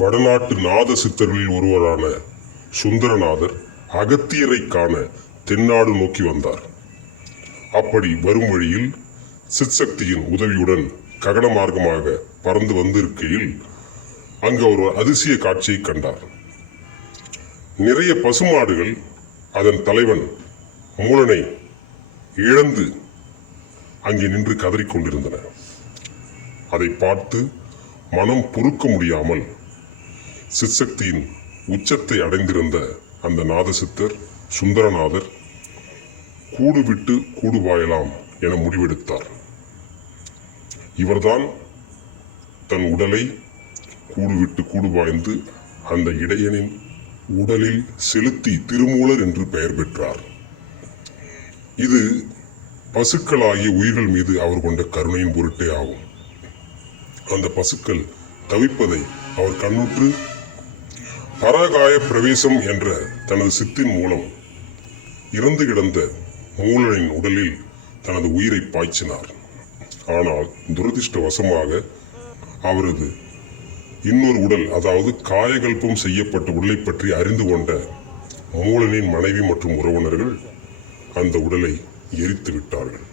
வடநாட்டு நாத சித்தர்களில் ஒருவரான சுந்தரநாதர் அகத்தியரை காண தென்னாடு நோக்கி வந்தார். அப்படி வரும் வழியில் சிற்சக்தியின் உதவியுடன் ககன மார்க்கமாக பறந்து வந்திருக்கையில் அங்கு ஒரு அதிசய காட்சியை கண்டார். நிறைய பசுமாடுகள் அதன் தலைவன் மூலனை இழந்து அங்கே நின்று கதறிக் கொண்டிருந்தன. அதை பார்த்து மனம் பொறுக்க முடியாமல் சிற்சக்தியின் உச்சத்தை அடைந்திருந்த அந்த நாதசித்தர் சுந்தரநாதர் கூடு விட்டு கூடு வாயலாம் என முடிவெடுத்தார். இவர்தான் தன் உடலை கூடு விட்டு கூடு வாய்ந்து அந்த இடையனின் உடலில் செலுத்தி திருமூலர் என்று பெயர் பெற்றார். இது பசுக்களாகிய உயிர்கள் மீது அவர் கொண்ட கருணையின் பொருட்டே ஆகும். அந்த பசுக்கள் தவிப்பதை அவர் கண்ணுற்று பராகாய பிரவேசம் என்ற தனது சித்தின் மூலம் இறந்து கிடந்த மூலனின் உடலில் தனது உயிரை பாய்ச்சினார். ஆனால் துரதிர்ஷ்டவசமாக அவரது இன்னொரு உடல் அதாவது காயகல்பம் செய்யப்பட்ட உடலை பற்றி அறிந்து கொண்ட மூலனின் மனைவி மற்றும் உறவினர்கள் அந்த உடலை எரித்து விட்டார்கள்.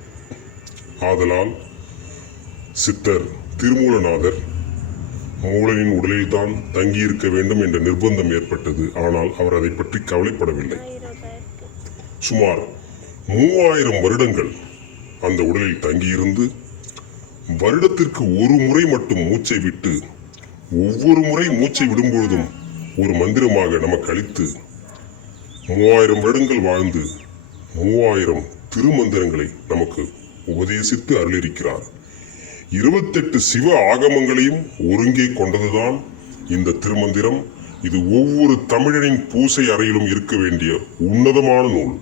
ஆதலால் சித்தர் திருமூலநாதர் மூலனின் உடலில்தான் தங்கியிருக்க வேண்டும் என்ற நிர்பந்தம் ஏற்பட்டது. ஆனால் அவர் அதை பற்றி கவலைப்படவில்லை. சுமார் மூவாயிரம் வருடங்கள் அந்த உடலில் தங்கியிருந்து வருடத்திற்கு ஒரு முறை மட்டும் மூச்சை விட்டு ஒவ்வொரு முறை மூச்சை விடும்பொழுதும் ஒரு மந்திரமாக நமக்கு அளித்து மூவாயிரம் வருடங்கள் வாழ்ந்து மூவாயிரம் திருமந்திரங்களை நமக்கு உபதேசித்து அருளிருக்கிறார் இருபத்தெட்டு சிவ ஆகமங்களையும் ஒருங்கே கொண்டதுதான் இந்த திருமந்திரம். இது ஒவ்வொரு தமிழனின் பூசை அறையிலும் இருக்க வேண்டிய உன்னதமான நூல்.